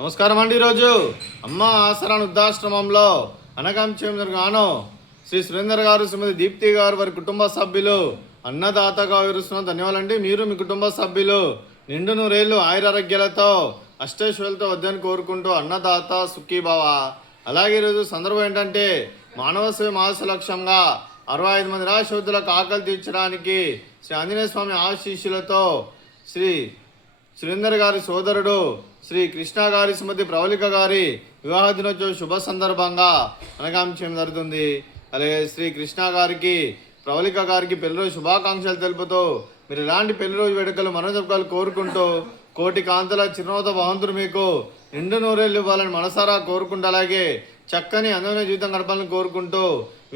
నమస్కారం అండి. ఈరోజు అమ్మ ఆసరాన్ వృద్ధాశ్రమంలో అనగం గాను శ్రీ సురేందర్ గారు, శ్రీమతి దీప్తి గారు, వారి కుటుంబ సభ్యులు అన్నదాతగా వివరిస్తున్న ధన్యవాదాలండి. మీరు మీ కుటుంబ సభ్యులు నిండు నూరేళ్లు ఆయురారోగ్యాలతో అష్టైశ్వర్యాలతో వద్దని కోరుకుంటూ అన్నదాత సుఖీభవ. అలాగే ఈరోజు సందర్భం ఏంటంటే మానవ సేవ మాస లక్ష్యంగా 65 మంది నిరాశోధులకు ఆకలి తీర్చడానికి శ్రీ ఆంజనేయ స్వామి ఆశీస్సులతో శ్రీ సురేందర్ గారి సోదరుడు శ్రీ కృష్ణ గారి, శ్రీమతి ప్రవళిక గారి వివాహ దినోత్సవ శుభ సందర్భంగా అనగాం చేయడం జరుగుతుంది. అలాగే శ్రీ కృష్ణ గారికి, ప్రవళిక గారికి పెళ్లి రోజు శుభాకాంక్షలు తెలుపుతూ మీరు ఇలాంటి పెళ్లి రోజు వేడుకలు మనోజపకాలు కోరుకుంటూ కోటి కాంతుల చిరునవ్వుతో భగవంతుడు మీకు నిండు నూరేళ్ళు ఇవ్వాలని మనసారా కోరుకుంటూ, అలాగే చక్కని అందమైన జీవితం గడపాలని కోరుకుంటూ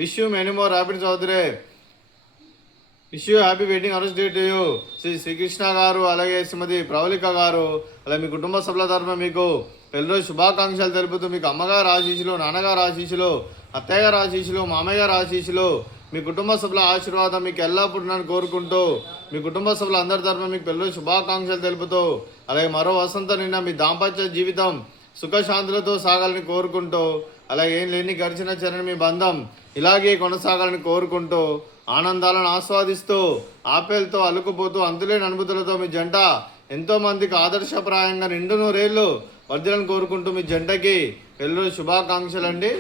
wish you many more happy Chowdary, wish you happy wedding anniversary to you Srikrishna గారు, అలాగే శ్రీమతి ప్రవళిక గారు. అలాగే మీ కుటుంబ సభ్యుల తరఫున మీకు పెళ్లి రోజు శుభాకాంక్షలు తెలుపుతూ మీకు అమ్మగారు ఆశీస్సులు, నాన్నగారు ఆశీస్సులు, అత్తయ్య గారు ఆశీస్సులు, మామయ్య గారు ఆశీస్సులు, మీ కుటుంబ సభ్యుల ఆశీర్వాదం మీకు ఎల్లప్పుడూ నన్ను కోరుకుంటూ మీ కుటుంబ సభ్యుల అందరి తరఫున మీకు పెళ్లి రోజు శుభాకాంక్షలు తెలుపుతూ, అలాగే మరో వసంతం నిన్న మీ దాంపత్య జీవితం సుఖశాంతులతో సాగాలని కోరుకుంటూ, అలాగే ఏం లేని గడిచిన చరణ మీ బంధం ఇలాగే కొనసాగాలని కోరుకుంటూ, ఆనందాలను ఆస్వాదిస్తూ ఆపేలతో అలుకుపోతూ అంతులేని అనుభూతులతో మీ జంట ఎంతో మందికి ఆదర్శప్రాయంగా నిండు నూరేళ్లు వర్ధలను కోరుకుంటూ మీ జంటకి పెళ్లి శుభాకాంక్షలు అండి.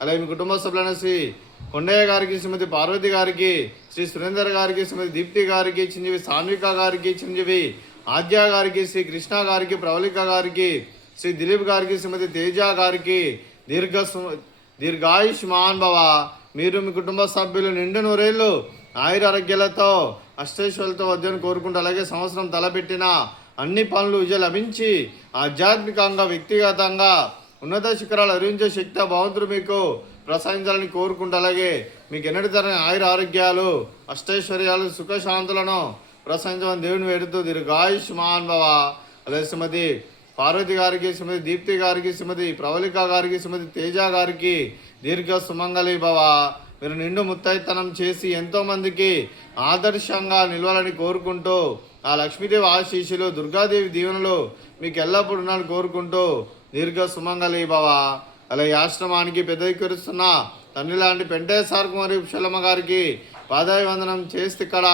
అలాగే మీ కుటుంబ సభ్యులైన శ్రీ కొండయ్య గారికి, శ్రీమతి పార్వతి గారికి, శ్రీ సురేందర్ గారికి, శ్రీమతి దీప్తి గారికి, చిరంజీవి సాన్విక గారికి, చిరంజీవి ఆద్య గారికి, శ్రీ కృష్ణ గారికి, ప్రవళిక గారికి, శ్రీ దిలీప్ గారికి, శ్రీమతి తేజ గారికి దీర్ఘాయుష్మాన్ భవ. మీరు మీ కుటుంబ సభ్యులు నిండు నూరేళ్లు ఆయురారోగ్యాలతో అష్టైశ్వర్యాలతో వద్దని కోరుకుంటూ, అలాగే సంవత్సరం తలపెట్టిన అన్ని పనులు విజయం లభించి ఆధ్యాత్మికంగా, వ్యక్తిగతంగా ఉన్నత శిఖరాలు అధించే శక్తి భగవంతుడు మీకు ప్రసాదించాలని కోరుకుంటూ, అలాగే మీకు ఎన్నటి తరగని ఆయుర ఆరోగ్యాలు, అష్టైశ్వర్యాలు, సుఖశాంతులను ప్రసాదించమని దేవుని వేడుతూ దీర్ఘాయుష్మాన్ భవ. అలాగే శ్రీమతి పార్వతి గారికి, శ్రీమతి దీప్తి గారికి, శ్రీమతి ప్రవళిక గారికి, శ్రీమతి తేజ గారికి దీర్ఘ సుమంగళి భవ. మీరు నిండు ముత్తైతనం చేసి ఎంతోమందికి ఆదర్శంగా నిలవాలని కోరుకుంటూ, ఆ లక్ష్మీదేవి ఆశీస్సులు, దుర్గాదేవి దీవెనలు మీకు ఎల్లప్పుడూ ఉండాలని కోరుకుంటూ దీర్ఘ సుమంగళి భవ. అలాగే ఆశ్రమానికి పెద్ద ఎక్కిరుస్తున్న తండ్రి లాంటి పెంటేశ్వర కుమారి పుష్పలమ్మ గారికి పాదాభివందనం చేస్తే ఇక్కడ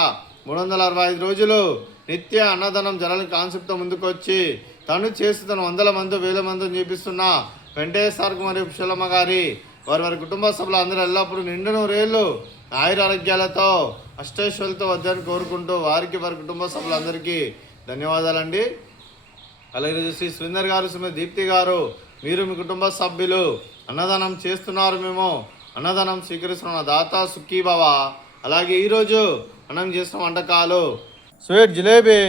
365 రోజులు నిత్య అన్నదానం జనాలని కాన్సెప్ట్తో ముందుకొచ్చి తను చేస్తూ తను 100 మంది 1000 మందిని చూపిస్తున్న వెంకటేశ్వర కుమారి పుష్పలమ్మ గారి వారి కుటుంబ సభ్యులు అందరూ ఎల్లప్పుడూ నిండు నూరేళ్లు ఆయురారోగ్యాలతో అష్టైశ్వర్యాలతో వద్దని కోరుకుంటూ వారికి, వారి కుటుంబ సభ్యులందరికీ ధన్యవాదాలండి. అలాగే శ్రీ సురేందర్ గారు, శ్రీమతి దీప్తి గారు, మీరు మీ కుటుంబ సభ్యులు అన్నదానం చేస్తున్నారు, మేము అన్నదానం స్వీకరిస్తున్న దాత సుఖీభవ. అలాగే ఈరోజు అన్నం చేస్తున్న వంటకాలు స్వీట్ జిలేబీ,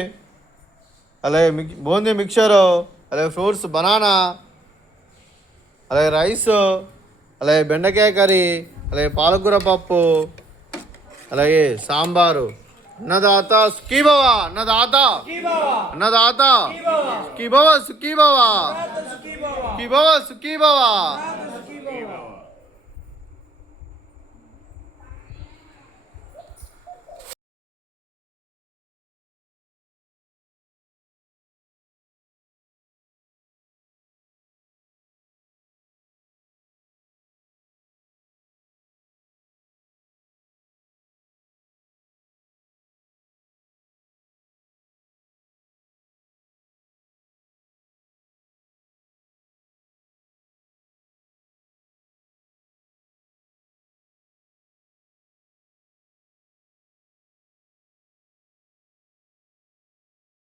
అలాగే బూందీ మిక్చరు, అలాగే ఫ్రూట్స్ బనానా, అలాగే రైస్, అలాగే బెండకాయ కర్రీ, అలాగే పాలకూర పప్పు, అలాగే సాంబారు. అన్నదాత సుఖీభవ, అన్నదాత అన్నదాత సుఖీభవ, సుఖీభవ సుఖీభవ, సుఖీభవ.